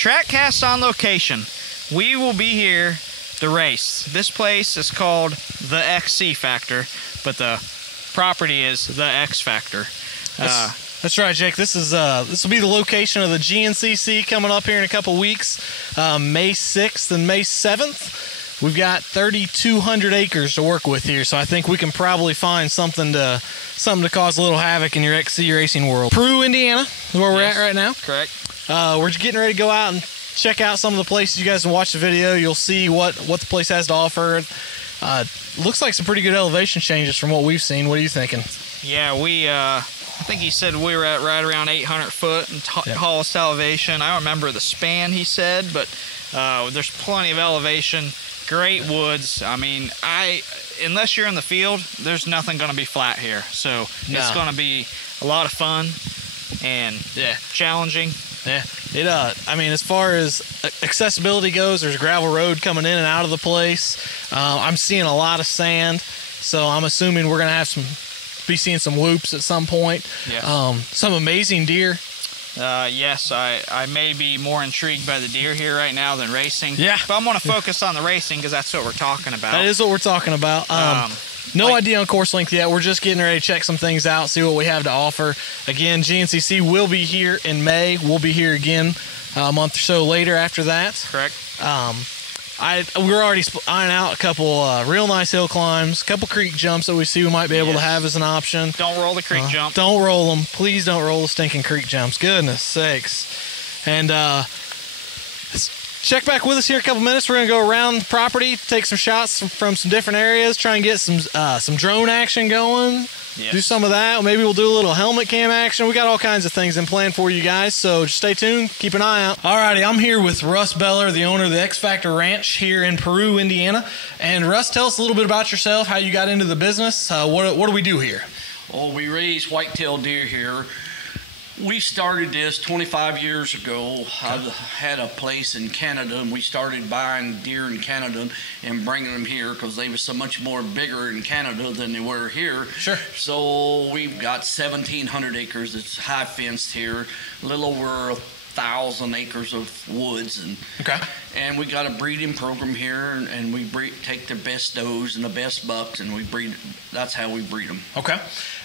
track cast on location. We will be here to race. This place is called the X-Factor, but the property is the X-Factor. That's right, Jake. This will be the location of the GNCC coming up here in a couple weeks, May 6th and May 7th. We've got 3,200 acres to work with here, so I think we can probably find something to cause a little havoc in your XC racing world. Peru, Indiana is where we're at right now. Correct. We're just getting ready to go out and check out some of the places. You guys can watch the video. You'll see what the place has to offer. Looks like some pretty good elevation changes from what we've seen. What are you thinking? Yeah, I think he said we were at right around 800 foot in tallest elevation. I don't remember the span he said, but there's plenty of elevation. Great woods. I mean, unless you're in the field, there's nothing going to be flat here. So it's going to be a lot of fun and challenging. Yeah, I mean, as far as accessibility goes, there's a gravel road coming in and out of the place. I'm seeing a lot of sand, so I'm assuming we're gonna be seeing some whoops at some point. Yes. Some amazing deer. Yes, I may be more intrigued by the deer here right now than racing. Yeah. But I'm going to focus on the racing because that's what we're talking about. That is what we're talking about. No idea on course length yet. We're just getting ready to check some things out, see what we have to offer. Again, GNCC will be here in May. We'll be here again a month or so later after that. Correct. We're already eyeing out a couple real nice hill climbs, a couple creek jumps that we see we might be able to have as an option. Don't roll the creek jump. Don't roll them. Please don't roll the stinking creek jumps. Goodness sakes. And check back with us here in a couple minutes. We're going to go around the property, take some shots from some different areas, try and get some drone action going. Yes. Do some of that. Maybe we'll do a little helmet cam action. We got all kinds of things in plan for you guys, so just stay tuned. Keep an eye out. Alrighty, I'm here with Russ Bellar, the owner of the X-Factor Ranch here in Peru, Indiana. And Russ, tell us a little bit about yourself, how you got into the business. What do we do here? Well, we raise whitetail deer here. We started this 25 years ago. I had a place in Canada, and we started buying deer in Canada and bringing them here because they were so much more bigger in Canada than they were here. Sure. So we've got 1,700 acres. It's high fenced here, a little over 1,000 acres of woods, and we got a breeding program here, and we take the best does and the best bucks, and we breed. That's how we breed them. Okay.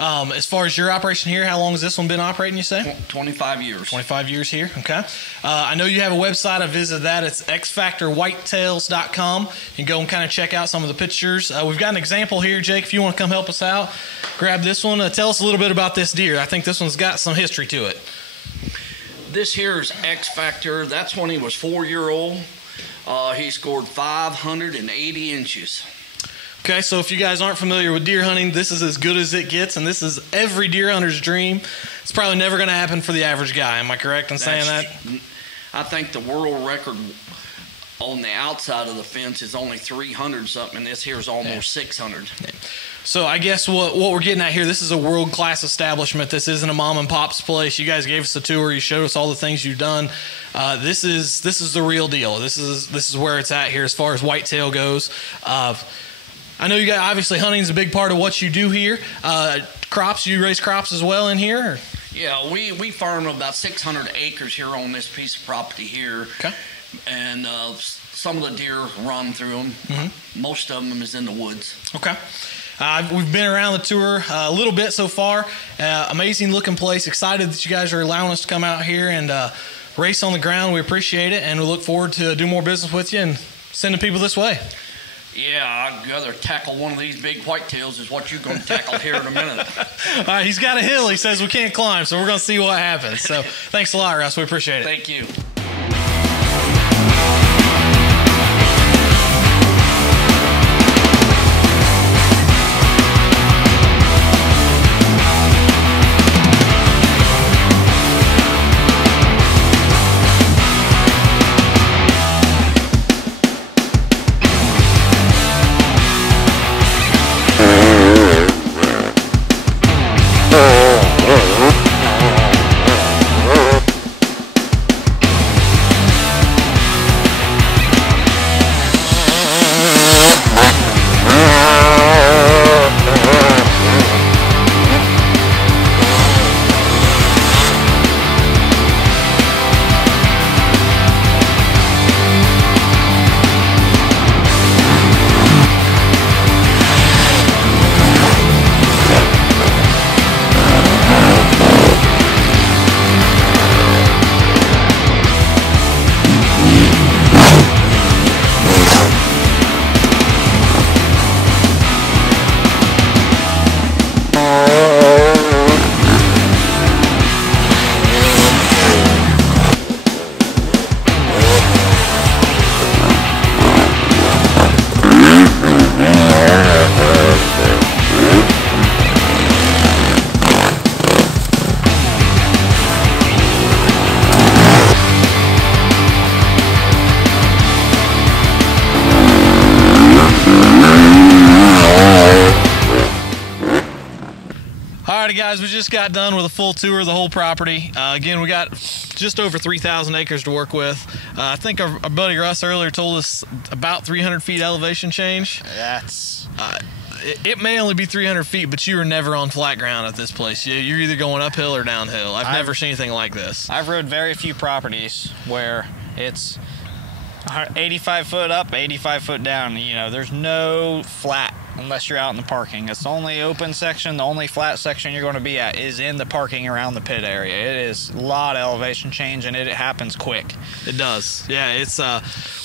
As far as your operation here, how long has this one been operating, you say? 25 years. 25 years here, okay. I know you have a website. I visited that. It's xfactorwhitetails.com. You can go and kind of check out some of the pictures. We've got an example here, Jake, if you want to come help us out. Grab this one. Tell us a little bit about this deer. I think this one's got some history to it. This here is X-Factor. That's when he was 4-year-old. He scored 580 inches. Okay, so if you guys aren't familiar with deer hunting, this is as good as it gets, and this is every deer hunter's dream. It's probably never going to happen for the average guy. Am I correct in saying that? I think the world record on the outside of the fence is only 300 something, and this here is almost 600. Yeah. So I guess what we're getting at here, this is a world-class establishment. This isn't a mom and pop's place. You guys gave us a tour. You showed us all the things you've done. This is the real deal. This is where it's at here as far as whitetail goes. I know you guys, obviously hunting is a big part of what you do here. Crops, you raise crops as well in here? Or? Yeah, we farm about 600 acres here on this piece of property here. Okay. And some of the deer run through them. Mm-hmm. Most of them is in the woods. Okay. We've been around the tour a little bit so far. Amazing looking place. Excited that you guys are allowing us to come out here and race on the ground. We appreciate it, and we look forward to do more business with you and sending people this way. Yeah, I'd rather tackle one of these big whitetails is what you're going to tackle here in a minute. All right, he's got a hill he says we can't climb, so we're going to see what happens. So thanks a lot, Russ. We appreciate it. Thank you. guys, we just got done with a full tour of the whole property. Again, we got just over 3,000 acres to work with. I think our buddy Russ earlier told us about 300 feet elevation change. That's... It may only be 300 feet, but you are never on flat ground at this place. You're either going uphill or downhill. I've never seen anything like this. I've rode very few properties where it's 85 foot up, 85 foot down. You know, there's no flat unless you're out in the parking. It's the only open section. The only flat section you're going to be at is in the parking around the pit area. It is a lot of elevation change, and it happens quick. It does. Yeah, it's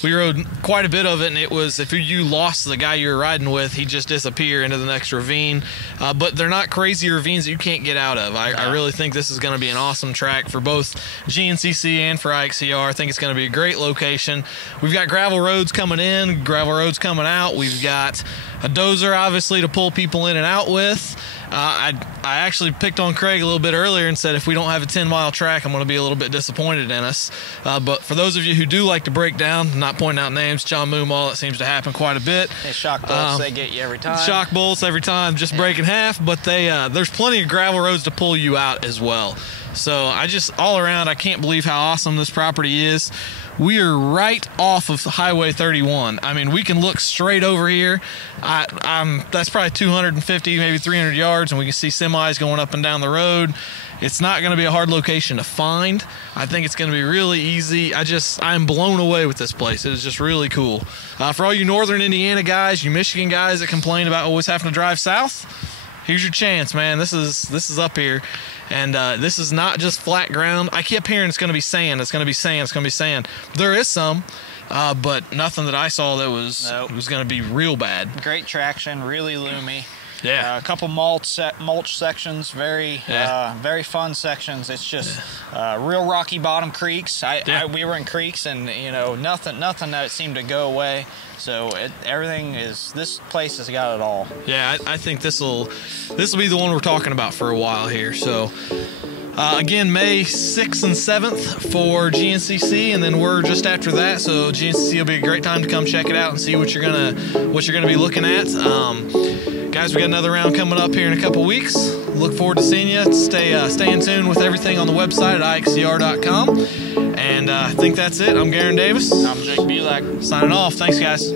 we rode quite a bit of it, and it was, if you lost the guy you were riding with, he'd just disappear into the next ravine. But they're not crazy ravines that you can't get out of. I really think this is going to be an awesome track for both GNCC and for IXCR. I think it's going to be a great location. We've got gravel roads coming in, gravel roads coming out. We've got a dozer, obviously, to pull people in and out with. I actually picked on Craig a little bit earlier and said if we don't have a 10-mile track, I'm going to be a little bit disappointed in us. But for those of you who do like to break down, not pointing out names, John Moomaw, that seems to happen quite a bit. And shock bolts, they get you every time. Shock bolts every time, just break in half. But there's plenty of gravel roads to pull you out as well. So all around, I can't believe how awesome this property is. We are right off of Highway 31. I mean, we can look straight over here. That's probably 250, maybe 300 yards, and we can see semis going up and down the road. It's not going to be a hard location to find. I think it's going to be really easy. I'm blown away with this place. It is just really cool. For all you northern Indiana guys, you Michigan guys that complain about always having to drive south, here's your chance, man. This is up here. And this is not just flat ground. I kept hearing it's going to be sand. It's going to be sand. It's going to be sand. There is some, but nothing that I saw that was going to be real bad. Great traction, really loomy. Yeah. A couple mulch sections, very fun sections. It's just real rocky bottom creeks. We were in creeks, and nothing that seemed to go away. So this place has got it all. Yeah, I think this will be the one we're talking about for a while here. So again, May 6th and 7th for GNCC, and then we're just after that. So GNCC will be a great time to come check it out and see what you're gonna be looking at. Guys, we got another round coming up here in a couple weeks. Look forward to seeing you. Stay in tune with everything on the website at IXCR.com. And I think that's it. I'm Garon Davis. I'm Jake Bulach. Signing off. Thanks, guys.